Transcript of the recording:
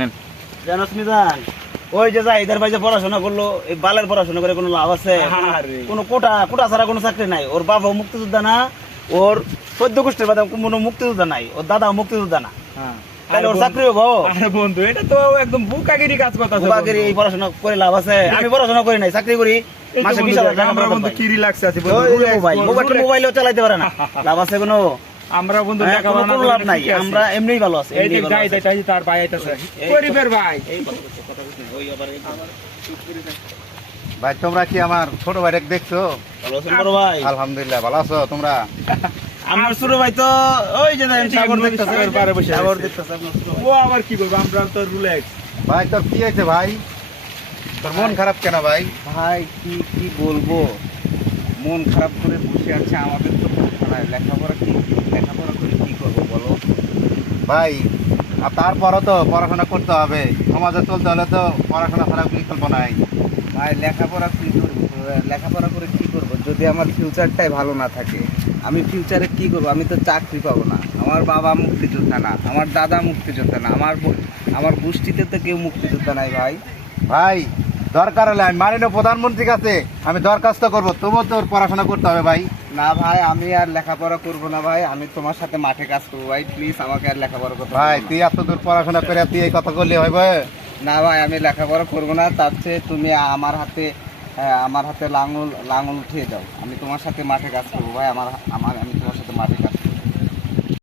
নেন। জানোস নিদান ওই যে জাহিদার ভাই যে পড়াশোনা করলো, এই বালের পড়াশোনা করে কোনো লাভ আছে? কোনো কোটা ছাড়া কোনো চাকরি নাই। ওর বাবাও মুক্তিযোদ্ধা না, ওর 14 গোষ্ঠীর বাদে কোনো মুক্তিযোদ্ধা নাই, ওর দাদাও মুক্তিযোদ্ধা না। তাহলে ওর চাকরি হবো? আরে বন্ধু, এটা তো একদম বুকাগিরি কাজ করতেছে। বুকাগিরি এই পড়াশোনা করে লাভ আছে? আমি পড়াশোনা করি নাই, চাকরি করি, মাসে 20,000 টাকা আমরা বেতন বন্ধু পাই। কি রিল্যাক্স আছে মোবাইলও চালাইতে পারে না, লাভ আছে কোনো? আমরা বন্ধু কোনো লাভ নাই, আমরা এমনিই ভালো আছি। এই যে গাই দেখাই তার ভাই আইতাছে গরিবের ভাই। ভাই তোমরা কি আমার ছোট ভাইটাকে দেখছো? ভালো আছেন বড় ভাই? আলহামদুলিল্লাহ ভালো আছো তোমরা? আমার ছোট ভাই তো ওই যে দেখেন সাগর দেখতেছে, পারে বসে সাগর আছে। দেখতেছে আপনার ছোট ভাই। ও আবার কি করবে, আমরা তো রিল্যাক্স। ভাই তোর কি হয়েছে ভাই? তোর মন খারাপ কেন ভাই? ভাই কি বলবো, মন খারাপ করে বসে আছে। আমাদের তো পড়াশোনায় লেখাপড়া করে কি করবো বলো? ভাই আর তারপরও তো পড়াশোনা করতে হবে, সমাজে চলতে হলে তো পড়াশোনা ছাড়া বিকল্প নাই। ভাই লেখাপড়া করে কি করবো যদি আমার ফিউচারটাই ভালো না থাকে? আমি ফিউচারে কি করবো? আমি তো চাকরি পাবো না। আমার বাবা মুক্তিযোদ্ধা না, আমার দাদা মুক্তিযোদ্ধা না, আমার গোষ্ঠীতে তো কেউ মুক্তিযোদ্ধা নাই ভাই। ভাই দরকার হলে আমি মাননীয় প্রধানমন্ত্রীর কাছে আমি দরখাস্ত করবো, তবুও তোর পড়াশোনা করতে হবে ভাই। না ভাই, আমি আর লেখাপড়া করবো না ভাই, আমি তোমার সাথে মাঠে কাজ করবো ভাই। প্লিজ আমাকে আর লেখাপড়া করতে ভাই হবে না। তুই এত দূর পড়াশোনা করে তুই এই কথা করলে হবে? না ভাই, আমি লেখাপড়া করবো না। তার চেয়ে তুমি আমার হাতে লাঙল উঠিয়ে দাও, আমি তোমার সাথে মাঠে কাজ করবো ভাই। আমি তোমার সাথে মাঠে কাজ